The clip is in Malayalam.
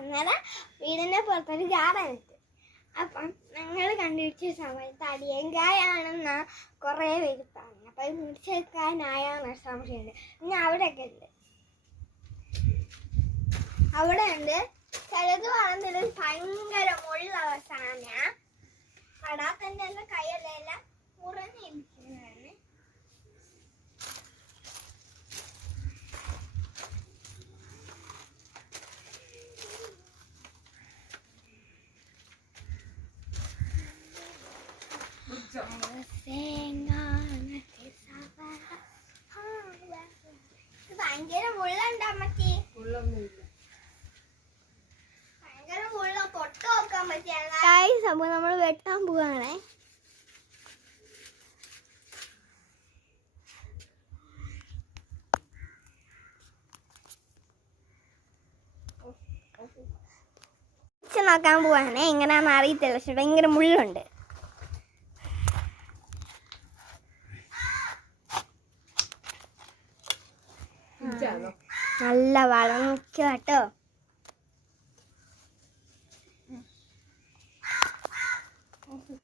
അന്നേരം വീടിൻ്റെ പുറത്തൊരു ഗാർഡൻ ഇട്ട്. അപ്പം ഞങ്ങൾ കണ്ടുപിടിച്ച സമയത്ത് അടിയങ്കായാണെന്നാ കുറേ പേര് പറഞ്ഞു. അപ്പം അത് മുറിച്ചെടുക്കാനായെന്ന് സംശയമുണ്ട്. പിന്നെ അവിടെയൊക്കെ ഉണ്ട്, അവിടെ ഉണ്ട്. ചിലത് വളർന്നിട്ട് ഭയങ്കര മുള്ളുള്ള സാധന കടാത്തന്നെ എല്ലാം കൈയല്ല മുറിഞ്ഞിരിക്കുന്നതാണ്. ഭയങ്കര മുള്ളുണ്ട് അമ്മച്ചി. ഭയങ്കര മുള്ള പൊട്ട് നോക്കാൻ പറ്റിയ സംഭവം നമ്മൾ വെട്ടാൻ പോവാണേ. നോക്കാൻ പോവാണേ, എങ്ങനെയാണെന്ന് അറിയത്തില്ല, പക്ഷെ ഭയങ്കര മുള്ളുണ്ട്. നല്ല വളർന്നു കേട്ടോ.